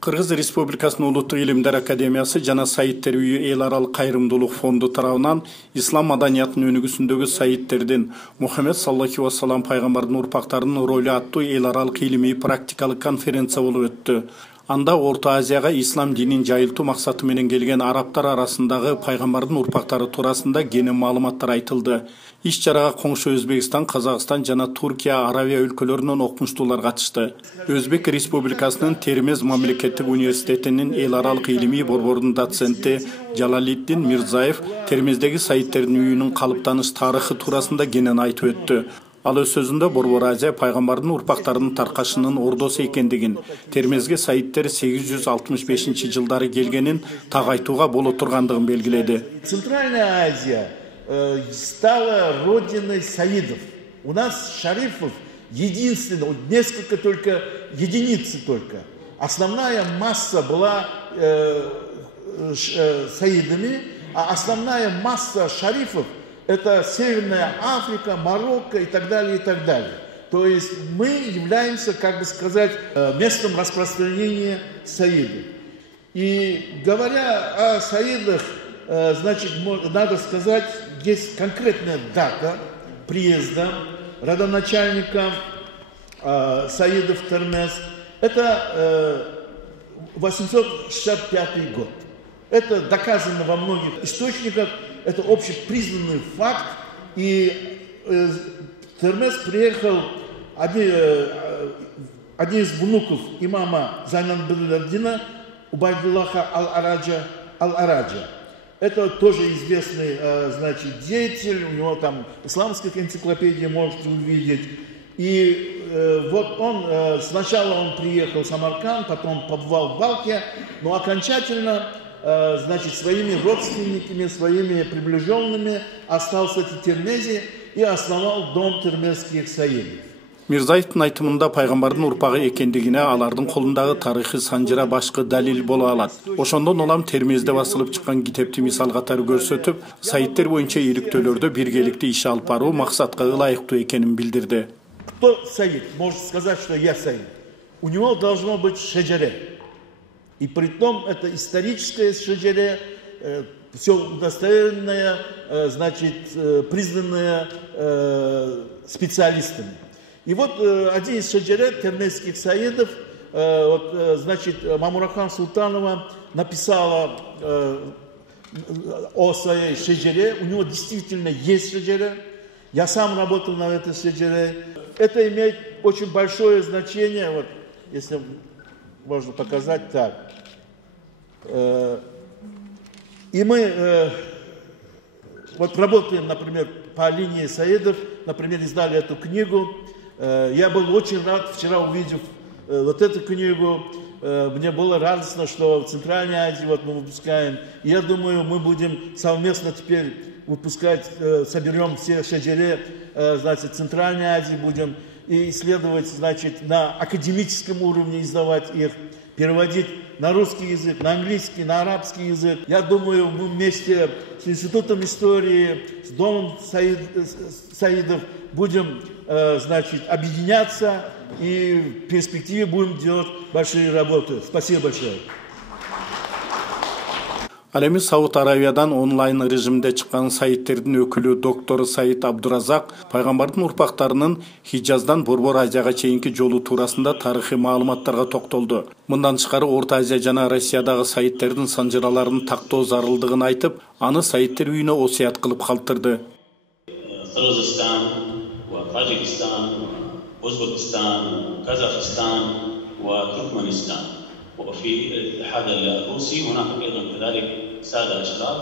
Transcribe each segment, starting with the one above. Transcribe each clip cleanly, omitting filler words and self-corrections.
Кыргыз Республикасынын Улуттук илимдер академиясы жана Саиттер үйү эл аралык кайрымдуулук фонду тарабынан ислам маданиятынын өнүгүүсүндөгү Саиттердин Мухаммед саллаллаху вассалам пайгамбардын урпактарынын ролу аттуу эл аралык илимий практикалык конференция болуп өттү. Анда Орто Азияга ислам динин жайылтуу максаты менен келген арабтар арасындагы пайгамбардын урпактары туурасында кенен маалыматтар айтылды. Иш чарага коңшу Өзбекстан, Казакстан жана Туркия, Аравия өлкөлөрүнөн окумуштуулар катышты. Өзбек Республикасынын Термез мамлекеттик университетинин эл аралык илимий борборунун доценти Жалалиддин Мирзаев Термездеги Саиттердин үйүнүн калыптаныш тарыхы туурасында кенен айтып өттү. Ал өз сөзүндө Борбор Азия пайгамбардын урпактарынын таркашынын ордосу экендигин, Термезге Саиттер 865-жылдары келгенин так айтууга боло тургандыгын белгиледи. Центральная Азия стала родиной саидов. У нас шарифов единственно, несколько только, единицы только. Основная масса была саидами, а основная масса шарифов это Северная Африка, Марокко и так далее, и так далее. То есть мы являемся, как бы сказать, местом распространения саидов. И говоря о саидах, значит, надо сказать, есть конкретная дата приезда родоначальника саидов в Термез. Это 865 год. Это доказано во многих источниках. Это общепризнанный факт, и в Термез приехал один из внуков имама Зайнан-Бин-Лабдина, Убайдуллаха Ал-Араджа. Это тоже известный, значит, деятель, у него там исламская энциклопедия, можете увидеть. И вот он, сначала он приехал в Самарканд, потом побывал в Балке, но окончательно значит, своими родственниками, своими приближенными остался в Термезе и основал дом термезских саидов. Мирзаевдин айтымында пайгамбардын урпагы экендигине алардын колундагы тарыхый санжыра башкы далил боло алат. Ошондон улам Термезде басылып чыккан китепти мисал катары көрсөтүп, Саиттер боюнча иликтөөлөрдө биргеликте иш алып баруу максатка ылайыктуу экенин билдирди. Кто саид? Может сказать, что я саид. У него должно быть шеджере. И при том это историческое шеджере, все удостоверенное, значит, признанное специалистами. И вот один из шеджере термезских саидов, вот, значит, Мамурахан Султанова написала о своей шеджере. У него действительно есть шеджере. Я сам работал на этой шеджере. Это имеет очень большое значение, вот, если можно показать так. И мы вот работаем, например, по линии саидов, например, издали эту книгу. Я был очень рад, вчера увидев вот эту книгу, мне было радостно, что в Центральной Азии вот мы выпускаем. И я думаю, мы будем совместно теперь выпускать, соберем все шеджере, значит, в Центральной Азии будем и исследовать, значит, на академическом уровне издавать их, переводить на русский язык, на английский, на арабский язык. Я думаю, мы вместе с Институтом истории, с Домом саидов будем, значит, объединяться и в перспективе будем делать большие работы. Спасибо большое. Ал эми Сауд Аравиядан онлайн режимде чыккан Саиттердин өкүлү доктор Саид Абдуразак пайгамбардын урпактарынын Хижаздан Борбор Азияга чейинки жолу туурасында тарыхый маалыматтарга токтолду. Мындан тышкары Орто Азия жана Россиядагы Саиттердин санжыраларын тактоо зарылдыгын айтып, аны Саиттер үйүнө осуят кылып калтырды. Кыргызстан, Таджикистан, Узбекистан, Казахстан ва Туркменистан. وفي الاتحاد الروسي هناك ايضا كذلك ساده اشراف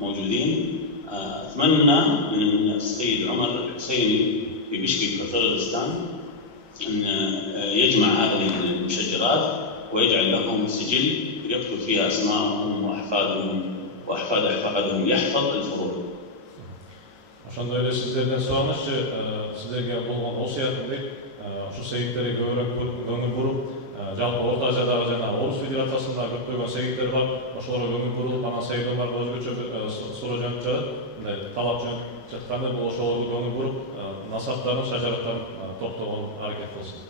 موجودين. اتمنى من السيد عمر الحسيني في بشكك قرغيزستان ان يجمع هذه المشجرات ويجعل لهم سجل يكتب فيها اسماءهم واحفادهم واحفاد احفادهم يحفظ الفروض. Ошондой эле сиздерден сураныччы, сиздерге болгон осуятымды ушу сейиттерге көбүрөөк көңүл буруп, жалпы Орто Азиядагы жана Орус Федерациясында көптөгөн сейиттер бар. Ошолорго көңүл буруп, анан сейилдерге өзгөчө суроо жөнөтүп, мындай талап жөнөтүп жатканда бул ошолорго көңүл буруп, насаптарын, шажараттарын токтогон аракет кылсын.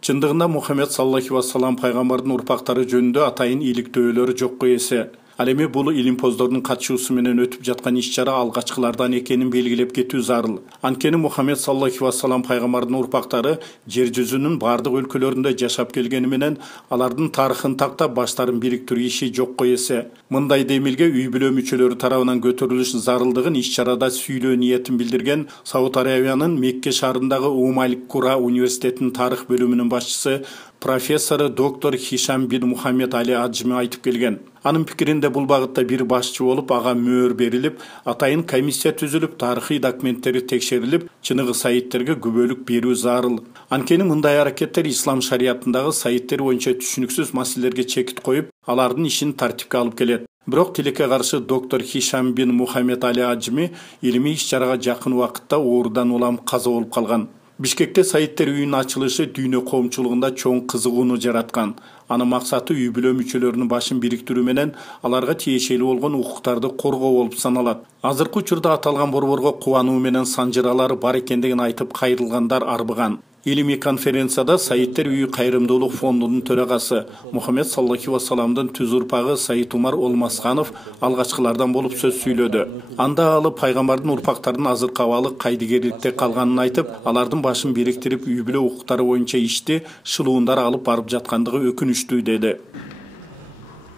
Чындыгында Мухаммед саллаллаху алейхи вассалам пайгамбардын урпактары жөнүндө атайын иликтөөлөр жокко эсе. Ал эми бул илимпоздордун катышуусу менен өтүп жаткан иш-чара алгачкылардан экенин белгилеп кетүү зарыл. Анткени Мухаммед саллаллаху алейхи вассалам пайгамбардын урпактары жер жүзүнүн бардык өлкөлөрүндө жашап келгени менен алардын тарыхын тактап баштарын бириктирүү иши жокко эсе. Мындай демилге үй бүлө мүчөлөрү тарабынан көтөрүлүш зарылдыгын иш-чарада сүйлөө ниетин билдирген Сауд Арабиянын Мекке шаарындагы Аль-Кура университетинин тарых бөлүмүнүн башчысы профессор доктор Хишам бин Мухаммед Али Аджми айтып келген. Анын пикиринде бул багытта бир башчы болуп, ага мөөр берилип, атайын комиссия түзүлүп, тарыхый документтери текшерилип, чыныгы сайиттерге күбөлүк берүү зарыл. Анткени мындай аракеттер ислам шариятындагы сайиттер боюнча түшүнүксүз маселелерге чекит коюп, алардын ишин тартипке алып келет. Бирок тилекке каршы доктор Хишам бин Мухаммед Али Аджми илимий иш-чарага жакын убакытта оорудан улам каза болуп калган. Бишкекте сайиттер үйүнүн ачылышы дүйнө коомчулугунда чоң кызыгууну жараткан. Анын максаты үй бүлө мүчөлөрүнүн башын бириктирүү менен аларга тиешелүү болгон укуктарды коргоо болуп саналат. Азыркы учурда аталган борборго кубануу менен санжыралары бар экендигин айтып кайрылгандар арбыган. Илимий конференцияда Сайиттер үйү кайрымдуулук фондунун төрагасы Мухаммед саллаллаху алейхи вассаламдын түз урпагы Саид Умар Олмасханов алгачкылардан болуп сөз сүйлөдү. Анда ал пайгамбардын урпактарынын азыркы абалы кайдыгерликте калганын айтып, алардын башын бириктирип үй бүлө укуктары боюнча ишти шылуундар алып барып жаткандыгы өкүнүчтүү деди.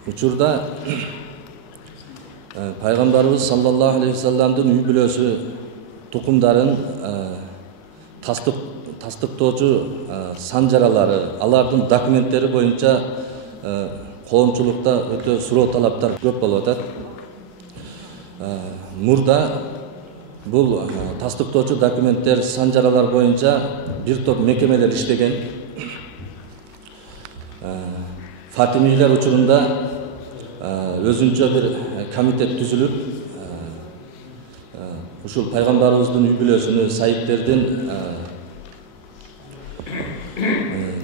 Учурда пайгамбарыбыз саллаллаху алейхи вассаламдын үй бүлөсү тукумдарын тастыктоочу санжаралары, алардын документтери боюнча коомчулукта өтө суроо талаптар көп болуп атат. Мурда бул тастыктоочу документтер, санжаралар боюнча бир топ мекемелер иштеген. Фатимилер учурунда өзүнчө бир комитет түзүлүп, ушул пайгамбарыбыздын үй бүлөсүнү, сайиттердин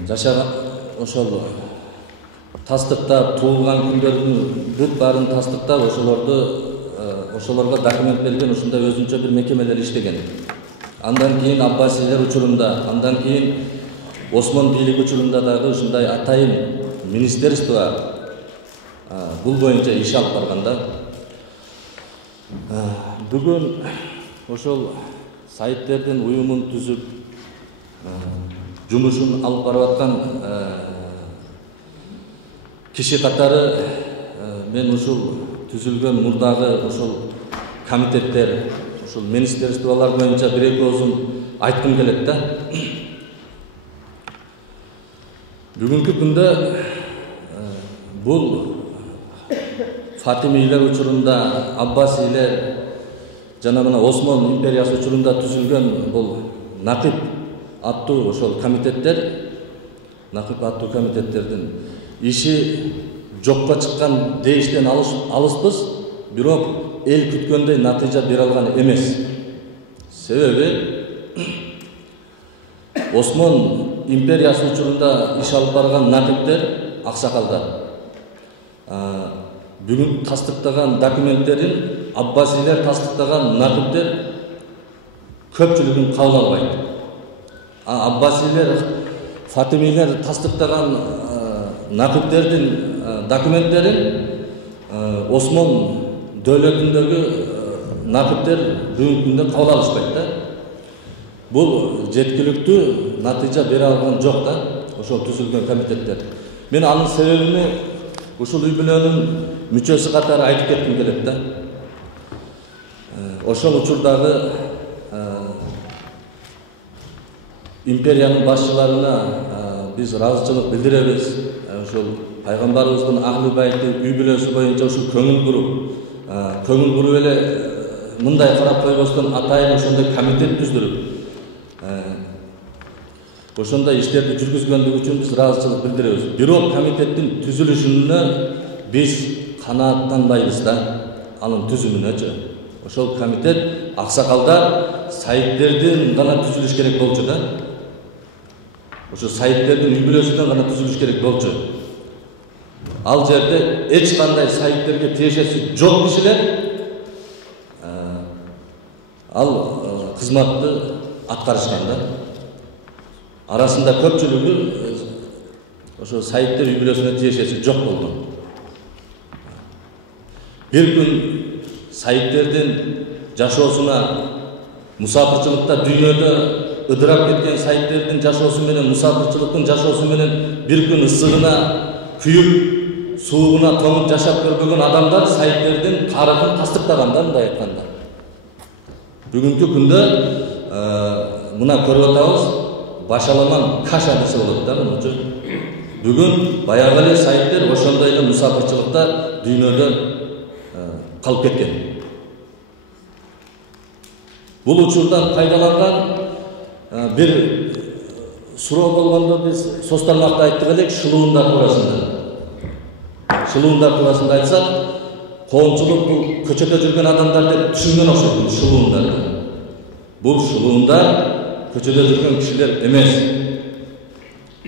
жашаган ошол тастыктап, туулган күндөрдүн бүт баарын тастыктап, ошолорго документ берген ушундай өзүнчө бир мекемелер иштеген. Андан кийин Аббасилер учурунда, андан кийин Осмон бийлиги учурунда дагы ушундай атайын министерство бул боюнча иш алып барганда. Бүгүн ошол сайиттердин уюмун түзүп жумушун алып барып аткан киши катары мен ушул түзүлгөн мурдагы ошол комитеттер, ушул министерстволор боюнча бир-эки оозун айткым келет да. Бүгүнкү күндө бул Фатимилер учурунда, Аббасилер жана мына Осмон империясы учурунда түзүлгөн бул Накиб аттуу ошол комитеттер, Накиб аттуу комитеттердин иши жокко чыккан дейиштен алыспыз, бирок эл күткөндөй натыйжа бере алган эмес. Себеби Осмон империясы учурунда иш алып барган накиптер, аксакалдар бүгүн тастыктаган документтерин Аббасилер тастыктаган накиптер көпчүлүгүн кабыл албайт. Аббасилер, Фатимилер тастыктаган накиптердин документтерин Осмон дөөлөтүндөгү накиптер бүгүнкү күндө кабыл алышпайт да. Бул жеткиликтүү натыйжа бере алган жок да, ошол түзүлгөн комитеттер. Мен анын себебини ушул үй бүлөнүн мүчөсү катары айтып кетким келет да. Ошол учурдагы империянын башчыларына биз ыраазычылык билдиребиз. Ошол пайгамбарыбыздын ахли байты үй бүлөсү боюнча ушул көңүл буруп эле мындай карап койбостон атайын ошондой комитет түздүрүп ошондой иштерди жүргүзгөндүгү үчүн биз ыраазычылык билдиребиз. Бирок комитеттин түзүлүшүнө биз канааттанбайбыз да, анын түзүмүнөчү. Ошол комитет аксакалдар сайиттердин гана түзүлүш керек болчу да. Ошо сайиттердин үй бүлөсүнөн гана түзүлүш керек болчу. Ал жерде эч кандай сайиттерге тиешеси жок кишилер ал кызматты аткарышкан да. арасында көпчүлүгү ошо Саиттер үй бүлөсүнө тиешеси жок болду. Бир күн Саиттердин жашоосуна мусафирчылыкта дүйнөдө ыдырап кеткен Саиттердин жашоосу менен мусафирчылыктын жашоосу менен бир күн ысыгына күйүп суугуна тоңуп жашап көрбөгөн адамдар Саиттердин тарыхын тастыктагандар, мындай айтканда. Бүгүнкү күндө мына көрүп атабыз, башаламан каша десе болот да, мынча. Бүгүн баягы эле Саиттер ошондой эле мусафирчылыкта дүйнөдө калып кеткен. Бул учурдан пайдаланган бир суроо болгондо биз состармакта айттык элек шылуундар туурасында. Шылуундар туурасында айтсак, коомчулук бул көчөдө жүргөн адамдар деп түшүнгөн окшойт бул шылуундарды. Бул шылуундар көчөдө жүргөн кишилер эмес.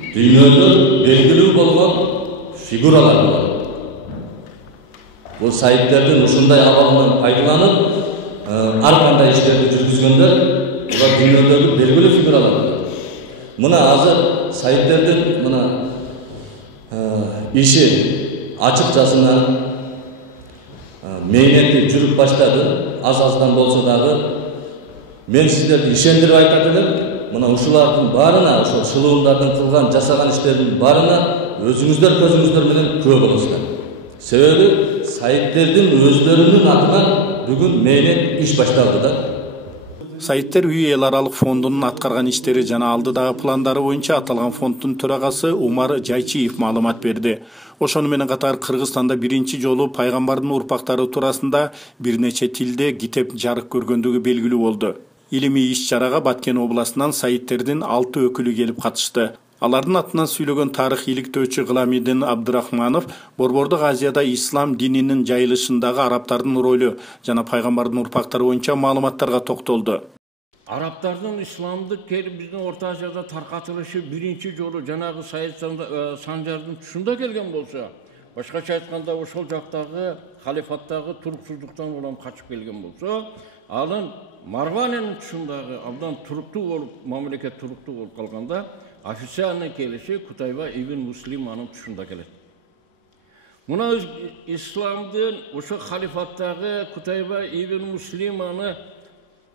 Дүйнөдө белгилүү болгон фигуралар бар. Бул Саиттердин ушундай абалынан пайдаланып, ар кандай иштерди жүргүзгөндөр, булар дүйнөдөгү белгилүү фигуралар. Мына азыр Саиттердин мына иши ачык жазынан мэйнети жүрүп баштады. Аз-аздан болсо дагы мен сиздерди ишендирип айтат элем. Мына ушулардын баарына, ошол шылуундардын кылган, жасаган иштердин баарына өзүңүздөр көзүңүздөр менен күбө болосуздар. Себеби Саиттердин өздөрүнүн атынан бүгүн мэйнет иш башталды да. Саиттер үй эл аралык фондунун аткарган иштери жана алдыдагы пландары боюнча аталган фонддун төрагасы Умар Жайчиев маалымат берди. Ошону менен катар Кыргызстанда биринчи жолу пайгамбардын урпактары туурасында бир нече тилде китеп жарык көргөндүгү белгилүү болду. Илимий иш-чарага Баткен областынан Саиттердин 6 өкүлү келип катышты. Алардын атынан сүйлөгөн тарых иликтөөчү Гыламидин Абдырахманов Борбордук Азияда ислам дининин жайылышындагы арабтардын ролу жана пайгамбардын урпактары боюнча маалыматтарга токтолду. Арабтардын исламдык келип биздин Орто Азияда таркатылышы биринчи жолу жанагы Саид Санжардын тушунда келген болсо, башкача айтканда ошол жактагы халифаттагы туруксуздуктан улам качып келген болсо, алын Марваненин тушундагы абдан туруктуу болуп, мамлекет туруктуу болуп калганда, официальный келиши Кутайба ибн Муслиманын тушунда келет. Мына исламдын ошо халифаттагы Кутайба ибн Муслиманы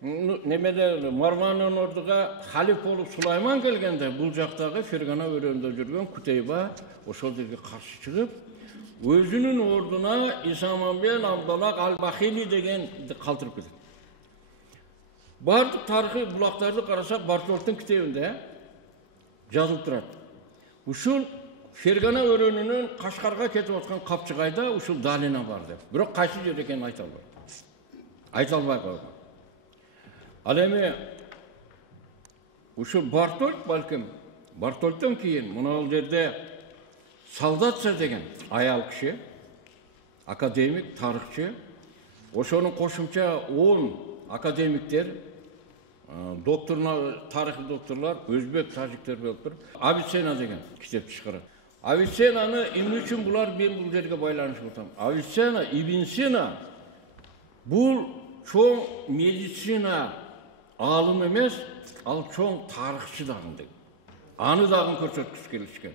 немелер Марванын ордуга халиф болуп Сулайман келгенде, бул жактагы Фергана өрөөндө жүргөн Кутайба ошол жерге каршы чыгып, өзүнүн ордуна Исаманбен Абдалак Ал-Бахили деген калтырып кетет. Бардык тарыхый булактарды карасак, Бартолттун китебинде жазылып турат. Ушул Фергана өрөөнүнөн Кашкарга кетип аткан капчыгайда ушул далина бар деп. Бирок кайсы жер экенин айта албайт. Айта албай койгон. Ал эми ушул Бартолт балким Бартолттон кийин мына жерде Солдатца деген аял киши, академик, тарыхчы, ошонун кошумча 10 академиктер, докторлар, тарыхый докторлар, өзбек, тажиктер болуп туруп, Авиценна деген китеп чыгарат. Авиценнаны эмне үчүн булар мен бул жерге байланышып атам? Авиценна, Ибн Сина бул чоң медицина алым эмес, ал чоң тарыхчы дагы. Аны дагы көрсөткүсү келишкен.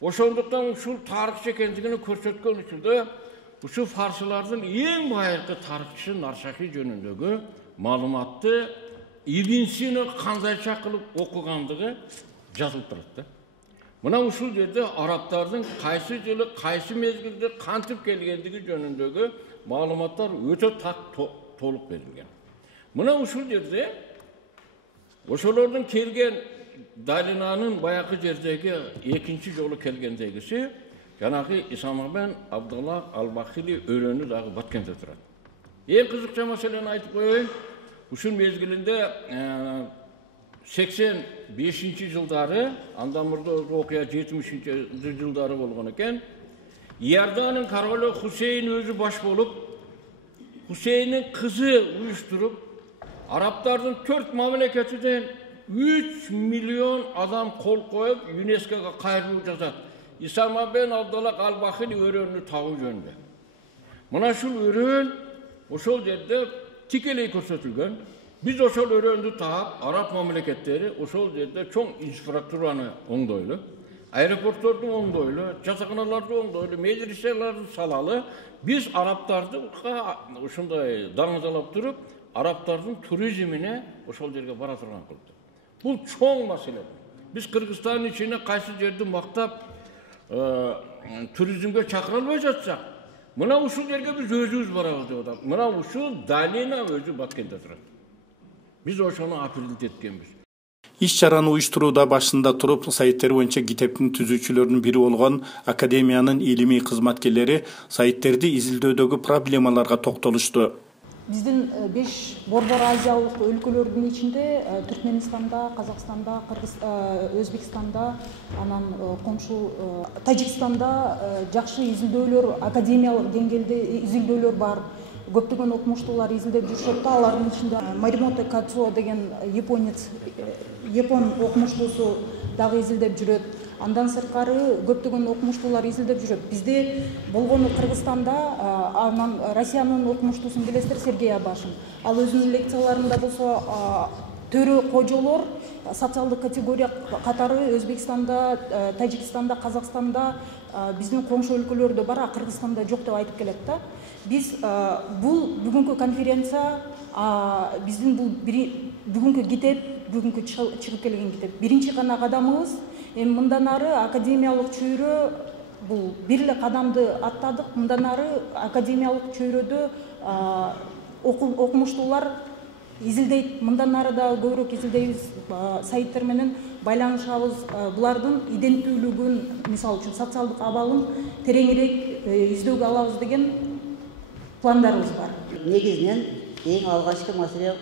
Ошондуктан ушул тарыхчы экендигин көрсөткөн үчүн ушул фарсылардын эң байыркы тарыхчысы Наршахи жөнүндөгү маалыматты Ибн Сина кандайча кылып окугандыгы жазылып турат да. Мына ушул жерде арабтардын кайсы жылы, кайсы мезгилде кантип келгендиги жөнүндөгү маалыматтар өтө толук берилген. Мына ушул жерде ошолордун келген Далинанын баягы жердеги экинчи жолу келгендегиси жанагы Исаманбен Абдалак Ал-Бахили өрөөнү дагы Баткенде турат. Эң кызыкча маселени айтып коеюн. Ушул мезгилинде 85 жылдары, андан мурда окуя 70 жылдары болгон экен. Иорданын королу Хусейн өзү баш болуп, Хусейндин кызы уюштуруп, арабтардын 4 мамлекетинен 3 миллион адам кол коюп, ЮНЕСКОга кайрылуу жазат. Исаманбен Абдалак Ал-Бахили өрөөнү табуу жөнүндө. Мына ушул өрөөн ошол жерде тикелей көрсөтүлгөн. Biz ошол өрөөндү таап, Arap мамлекеттери ошол жерде чоң инфраструктураны оңдойлу, аэропортторду оңдойлу, жатаканаларды оңдойлу, медреселерди салалы. Biz Araptарды ушундай даңызалап туруп, Araptардын туризмине ошол жерге бара турган кылдык. Бул чоң маселе. Biz Кыргызстандын ичине кайсы жерди мактап туризмге чакыра албай жатсак, мына ушул жерге biz өзүбүз барабыз деп атат. Мына ушул долина өзү Баткенде турат. Biz ошону апрелде эткенбиз. Иш-чараны уюштурууда башында туруп, сайттер боюнча китептин түзүүчүлөрүнүн бири болгон Академиянын илимий кызматкерлери сайtтерди изилдөөдөгү проблемаларга токтолушту. Биздин 5 борбор азиялык өлкөлөрдүн ичинде Түркменистанда, Казакстанда, Өзбекстанда, анан комшу Тажикстанда жакшы изилдөөлөр, академиялык деңгээлде изилдөөлөр бар. Көптөгөн окумуштуулар изилдеп жүрүшөт. Алардын ичинде Маримото Кацуо деген япон окумуштуусу дагы изилдеп жүрөт. Андан сырткары көптөгөн окумуштуулар изилдеп жүрөт. Бизде болгону Кыргызстанда, анан Россиянын окумуштуусун билесиздер, Сергей Абашин. Ал өзүнүн лекцияларында болсо төрө кожолор социалдык категория катары Өзбекстанда, Тажикстанда, Казакстанда, биздин коңшу өлкөлөрдө бар, Кыргызстанда жок деп айтып келет да. Biz bugünkü konferansiya bizden bugünkü kitap, bugünkü çıkıp kelgen kitap. Birinci gana kadamız. Mından arı akademiyalık çöyrü bu birle kadamdı atladık. Mından arı akademiyalık çöyrüdü okumuştular izildeyt. Mından arı da göyrük izildeybiz sayıtlar menen байланышабыз. Булардын иденттүүлүгүн, мисалы үчүн социалдык абалын тереңирээк издөөгө алабыз деген пландарыбыз бар. Негизинен эң алгачкы маселе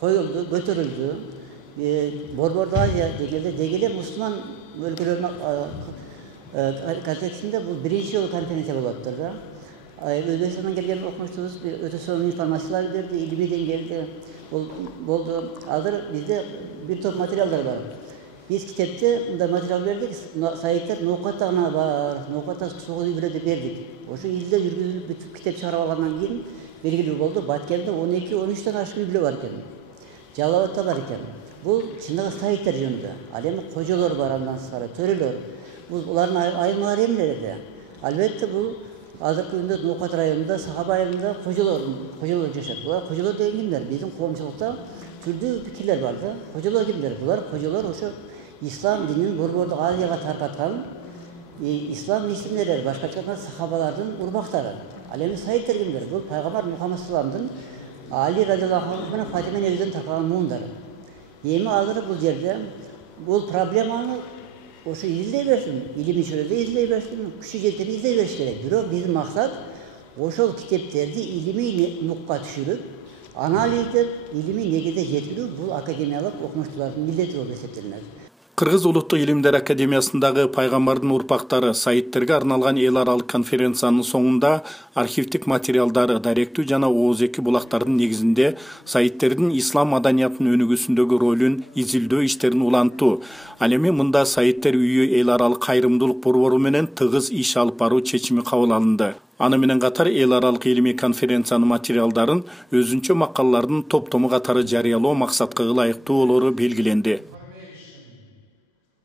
коюлду, көтөрүлдү. Борбордо Азия дегеле мусулман өлкөлөрүнүн контекстинде бул биринчи жолу конференция болуп атты да. Өзбекстандан келген окумуштубуз өтө сонун информациялар берди, илимий деңгээлде болду. Азыр бизде бир топ материалдар бар. Biz kitapta mınday material verdik, saytlar nokata gana var, nokata soğuz übrede verdik. Oşu ilde yürgüzülüp bütün kitap çıkarıp algandan keyin belgili oldu. Batkent'te 12-13'ten aşkı üble var iken. Jalavat'ta var iken. Bu çındağı saytlar yönünde. Alemi kocalar var ondan sonra, törülür. Bunların ayırmaları emlerinde. Elbette bu azırkı günde Nokat rayonunda, Sahaba rayonunda kocalar yaşadı. Bunlar kocalar değil kimler? Bizim komşulukta türlü fikirler vardı. Kocalar kimler? Bunlar kocalar oşu İslam dininin Borbordo Aziyaga tarqatkan İslam isimleri, başka sahabalardan urbaktары. Alemi sayıttır kimdir? Bu Peygamber Muhammed Sallam'dan Ali radıyallahu anh ve Fatime Nevi'den tarqalan muğunдар. Yemi alırı bu yerde bu problemanı oşu izley versin. İlim içeride izley versin. Küçük yeteri izley versin gerek. Bizim maksat oşol kitaplarda ilimi nukka düşürüp analiz edip ilimi negede жеткирүү bu akademiyalık okumuşçuların milleti oldu eseplenir. Кыргыз Улуттук Илимдер Академиясындагы пайгамбардын урпактары сайtтерге арналган эл аралык конференциянын соңунда архивдик материалдары, даректүү жана ооз-эки булактардын негизинде сайtтердин ислам маданиятынын өнүгүүсүндөгү ролун изилдөө иштерин уланттуу. Ал эми мында сайттер үйү эл аралык кайрымдуулук борбору менен тыгыз иш алып баруу чечими кабыл алынды. Аны менен катар эл аралык илимий конференциянын материалдарын өзүнчө макалалардын топтому катары жарыялоо максатка ылайыктуу болору белгиленди.